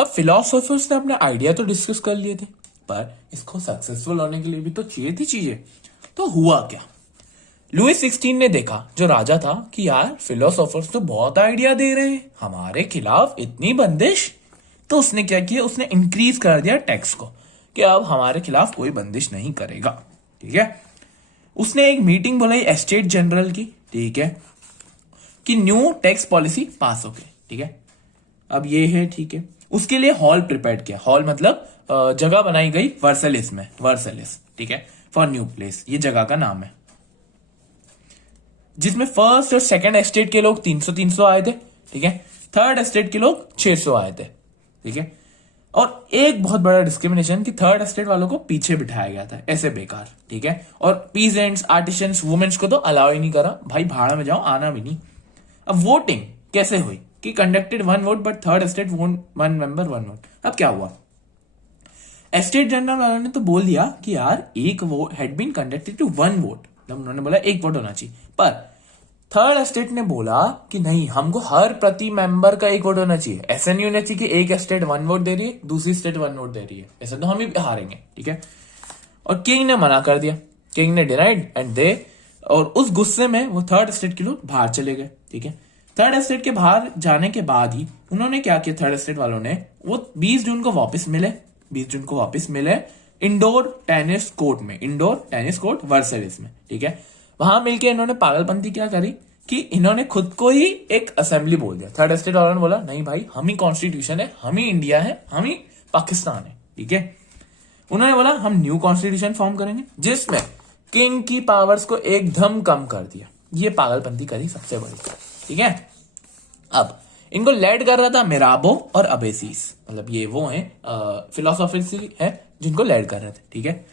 अब फिलोसोफर्स ने अपने आइडिया तो डिस्कस कर लिए थे, पर इसको सक्सेसफुल होने के लिए भी तो चाहिए थी चीजें। तो हुआ क्या, लुइस 16 ने देखा, जो राजा था, कि यार फिलोसोफर्स तो बहुत आइडिया दे रहे हैं, हमारे खिलाफ इतनी बंदिश। तो उसने क्या किया, उसने इंक्रीज कर दिया टैक्स को, कि अब हमारे खिलाफ कोई बंदिश नहीं करेगा। ठीक है, उसने एक मीटिंग बुलाई एस्टेट जनरल की, ठीक है, कि न्यू टैक्स पॉलिसी पास हो गई। ठीक है, अब ये है, ठीक है, उसके लिए हॉल प्रिपेयर किया। हॉल मतलब जगह बनाई गई वर्सेलिस में, वर्सेलिस, ठीक है, फॉर न्यू प्लेस, ये जगह का नाम है, जिसमें फर्स्ट और सेकंड एस्टेट के लोग 300 आए थे। ठीक है, थर्ड एस्टेट के लोग 600 आए थे। ठीक है, और एक बहुत बड़ा डिस्क्रिमिनेशन कि थर्ड एस्टेट वालों को पीछे बिठाया गया था, ऐसे बेकार। ठीक है, और पीजेंट्स, आर्टिशंस, वुमेन्स को तो अलाउ ही नहीं करा, भाई भाड़ा में जाओ, आना भी नहीं। अब वोटिंग कैसे हुई कि conducted 1 vote but third estate 1 member 1 vote. अब क्या हुआ, एस्टेट जनरल वालों ने तो बोल दिया कि यार एक vote had been conducted to 1 vote, मतलब उन्होंने बोला एक वोट होना चाहिए, पर थर्ड एस्टेट ने बोला कि नहीं, हमको हर प्रति मेंबर का एक वोट होना चाहिए। ऐसा नहीं होना चाहिए कि एक एस्टेट 1 वोट दे रही है, दूसरी स्टेट 1 वोट दे रही है, ऐसा तो हम ही हारेंगे। ठीक है, और किंग ने मना कर दिया, किंग ने डिनाइड एंड दे, और उस गुस्से में वो थर्ड एस्टेट के लोग बाहर चले गए। ठीक है, थर्ड एस्टेट के बाहर जाने के बाद ही उन्होंने क्या किया, थर्ड एस्टेट वालों ने, वो 20 जून को वापस मिले, 20 जून को वापस मिले इंडोर टेनिस कोर्ट में, इंडोर टेनिस कोर्ट वर्सेलिस में। ठीक है, वहां मिलके इन्होंने पागलपंती क्या करी कि इन्होंने खुद को ही एक असेंबली बोल दिया। थर्ड एस्टेट वालों ने बोला नहीं भाई, हम ही कॉन्स्टिट्यूशन है, हम ही इंडिया है, हम ही पाकिस्तान है। ठीक है, उन्होंने बोला हम न्यू कॉन्स्टिट्यूशन फॉर्म करेंगे जिसमें किंग की पावर्स को एकदम कम कर दिया। ये पागलपंती करी सबसे बड़ी। ठीक है, अब इनको लेड कर रहा था मिराबो और अबेसीस, मतलब ये वो हैं फिलोसॉफर्स हैं जिनको लेड कर रहे थे। ठीक है,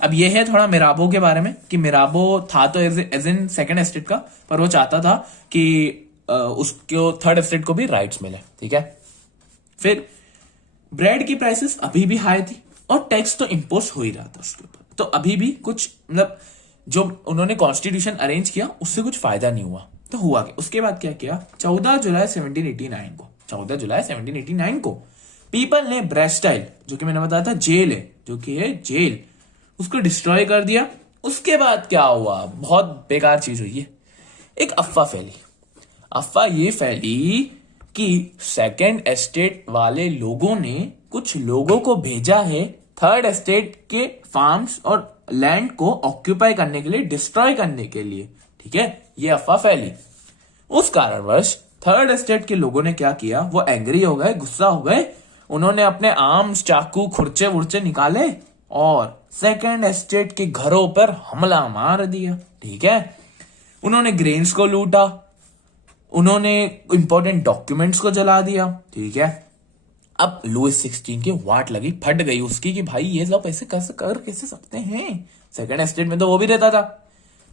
अब ये है थोड़ा मिराबो के बारे में कि मिराबो था तो एज इन सेकंड एस्टेट का, पर वो चाहता था कि उसको थर्ड एस्टेट को भी राइट्स मिले। ठीक है, फिर ब्रेड की प्राइसेस अभी भी हाई थी और टैक्स तो इम्पोज हो ही रहा था उसके ऊपर, तो अभी भी कुछ मतलब जो उन्होंने कॉन्स्टिट्यूशन अरेंज किया उससे कुछ फायदा नहीं हुआ। तो हुआ कि उसके बाद क्या किया, 14 जुलाई 1789 को पीपल ने ब्रेस्टाइल, जो कि मैंने बताया था जेल है, जो कि है जेल, उसको डिस्ट्रॉय कर दिया। उसके बाद क्या हुआ, बहुत बेकार चीज हुई है, एक अफवाह फैली। अफवाह ये फैली कि सेकंड एस्टेट वाले लोगों ने कुछ लोगों को भेजा है थर्ड एस्टेट के फार्म्स और लैंड को ऑक्यूपाई करने के लिए, डिस्ट्रॉय करने के लिए। ठीक है, ये अफवाह फैली। उस कारणवश थर्ड एस्टेट के लोगों ने क्या किया, वो एंग्री हो गए, गुस्सा हो गए, उन्होंने अपने आर्म्स, चाकू, खुर्चे वुर्चे निकाले और सेकंड एस्टेट के घरों पर हमला मार दिया। ठीक है, उन्होंने ग्रेन्स को लूटा, उन्होंने इंपॉर्टेंट डॉक्यूमेंट्स को जला दिया। ठीक है, अब लुइस 16 की वाट लगी, फट गई उसकी कि भाई ये सब ऐसे कैसे सकते हैं, सेकंड एस्टेट में तो वो भी रहता था।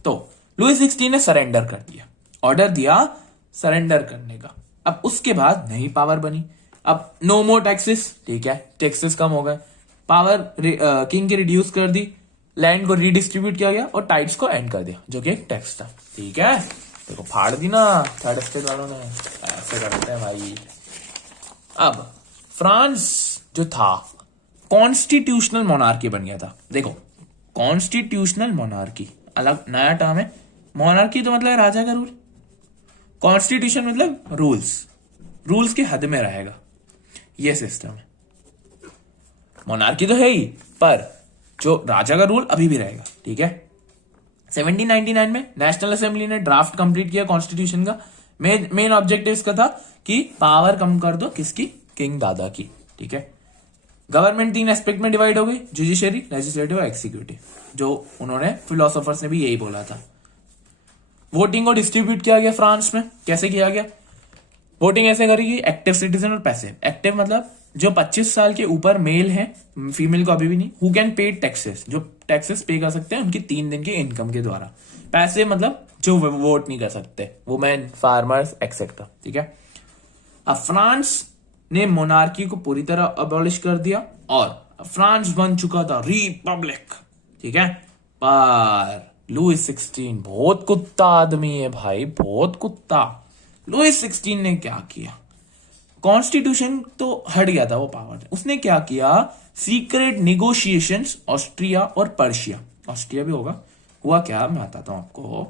तो लुइस 16 ने सरेंडर कर दिया, ऑर्डर दिया सरेंडर करने का। अब उसके बाद नई पावर बनी, अब नो मोर टैक्सेस। ठीक है, टैक्सेस कम हो गए, पावर किंग की रिड्यूस कर दी, लैंड को रीडिस्ट्रीब्यूट किया गया और टाइट्स को एंड कर दिया, जो कि एक टैक्स था। ठीक है, देखो फाड़ दी ना थर्ड एस्टेट वालों ने, ऐसे करते हैं भाई। अब फ्रांस जो था कॉन्स्टिट्यूशनल मोनार्की बन गया था। देखो, कॉन्स्टिट्यूशनल मोनार्की अलग नया टर्म है, मोनार्की तो मतलब राजा का रूल, कॉन्स्टिट्यूशन मतलब रूल्स की हद में रहेगा, ये सिस्टम है। मोनार्की तो है ही, पर जो राजा का रूल अभी भी रहेगा। ठीक है, 1799 में नेशनल असेंबली ने ड्राफ्ट कंप्लीट किया कॉन्स्टिट्यूशन का। मेन ऑब्जेक्टिव इसका था कि पावर कम कर दो, किसकी, किंग दादा की। ठीक है, गवर्नमेंट 3 एस्पेक्ट में डिवाइड हो गई, जुडिशरी, लेजिस्लेटिव और एग्जीक्यूटिव, जो उन्होंने फिलोसोफर्स ने भी यही बोला था। वोटिंग को डिस्ट्रीब्यूट किया गया फ्रांस में, कैसे किया गया, वोटिंग ऐसे करेगी, एक्टिव सिटीजन और पैसिव। एक्टिव मतलब जो 25 साल के ऊपर मेल है, फीमेल को अभी भी नहीं, हु कैन पे टैक्सेस, जो टैक्सेस पे कर सकते हैं उनकी 3 दिन की इनकम के द्वारा। पैसिव मतलब जो वोट नहीं कर सकते, वुमेन, फार्मर्स एक्सेट्रा। ठीक है, अब फ्रांस ने मोनार्की को पूरी तरह अबॉलिश कर दिया और फ्रांस बन चुका था रिपब्लिक। ठीक है, पर लुइस 16 बहुत कुत्ता आदमी है भाई, बहुत कुत्ता। लुइस 16 ने क्या किया, कॉन्स्टिट्यूशन तो हट गया था वो पावर, उसने क्या किया, सीक्रेट निगोशिएशंस ऑस्ट्रिया और पर्शिया, ऑस्ट्रिया भी होगा, हुआ क्या मैं बताता हूं आपको।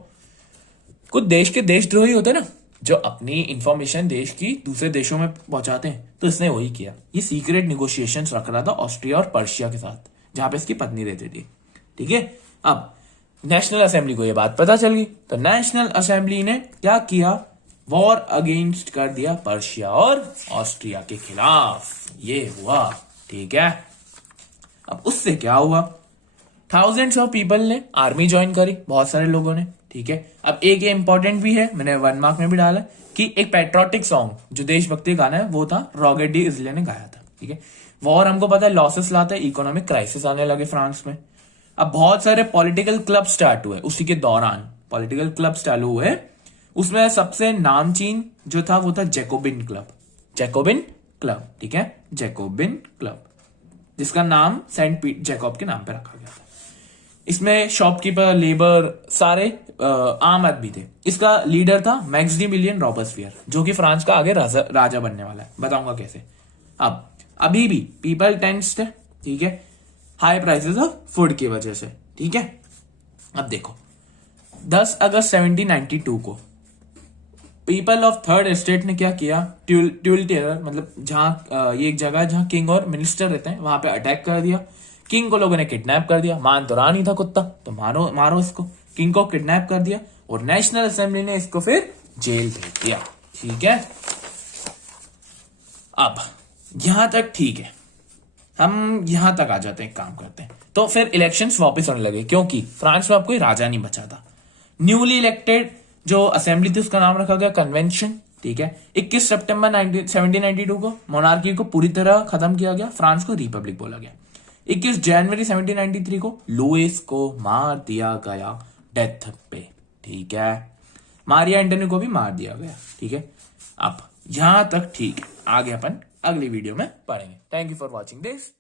कुछ देश के देशद्रोही होते ना, जो अपनी इंफॉर्मेशन देश की दूसरे देशों में पहुंचाते हैं, तो इसने वही किया, ये सीक्रेट निगोशिएशंस रख रहा था ऑस्ट्रिया और पर्शिया के साथ, जहां पे इसकी पत्नी रहती थी। ठीक है, अब नेशनल असेंबली को ये बात पता चल गई, तो नेशनल असेंबली ने क्या किया, वॉर अगेंस्ट कर दिया पर्शिया और ऑस्ट्रिया के खिलाफ, ये हुआ। ठीक है, अब उससे क्या हुआ, थाउजेंड्स ऑफ पीपल ने आर्मी ज्वाइन करी, बहुत सारे लोगों ने। ठीक है, अब एक ये इंपॉर्टेंट भी है, मैंने 1 मार्क में भी डाला, कि एक पेट्रोटिक सॉन्ग जो देशभक्ति गाना है वो था, रॉबर्ट डी इजले ने गाया था। ठीक है, वॉर हमको पता है लॉसेस लाता है, इकोनॉमिक क्राइसिस आने लगे फ्रांस में। अब बहुत सारे पॉलिटिकल क्लब स्टार्ट हुए उसी के दौरान, पॉलिटिकल क्लब चालू हुए, उसमें सबसे नामचीन जो था वो था जैकोबिन क्लब, जैकोबिन क्लब। ठीक है, जैकोबिन क्लब, जिसका नाम सेंट पीट जैकब के नाम पे रखा गया था। इसमें शॉपकीपर, लेबर, सारे आम आदमी थे। इसका लीडर था मैक्सिमिलियन रॉबर्सपियर, जो कि फ्रांस का आगे राजा बनने वाला है, बताऊंगा कैसे। अब अभी भी पीपल टेंस्ड है, ठीक है, हाई प्राइसेस ऑफ फूड की वजह से। ठीक है, अब देखो 10 अगस्त 1792 को पीपल ऑफ थर्ड एस्टेट ने क्या किया, ट्यूल टेरर, मतलब जहां ये एक जगह जहां किंग और मिनिस्टर रहते हैं, वहां पे अटैक कर दिया। किंग को लोगों ने किडनैप कर दिया, मान तो रहा नहीं था कुत्ता, तो मारो मारो इसको। किंग को किडनैप कर दिया और नेशनल असेंबली ने इसको फिर जेल भेज दिया। ठीक है, अब यहां तक ठीक है, हम यहां तक आ जाते हैं, काम करते हैं। तो फिर इलेक्शंस वापस होने लगे, क्योंकि फ्रांस में अब कोई राजा नहीं बचा था। न्यूली इलेक्टेड जो असेंबली थी उसका नाम रखा गया कन्वेंशन। ठीक है, 21 सितंबर 1792 को मोनार्की को पूरी तरह खत्म किया गया, फ्रांस को रिपब्लिक बोला गया। 21 जनवरी 1793 को लुइस को मार दिया गया डेथ पे। ठीक है, मारिया एंटोनी को भी मार दिया गया। ठीक है, अब यहां तक ठीक है, आगे अपन अगली वीडियो में पढ़ेंगे। Thank you for watching this.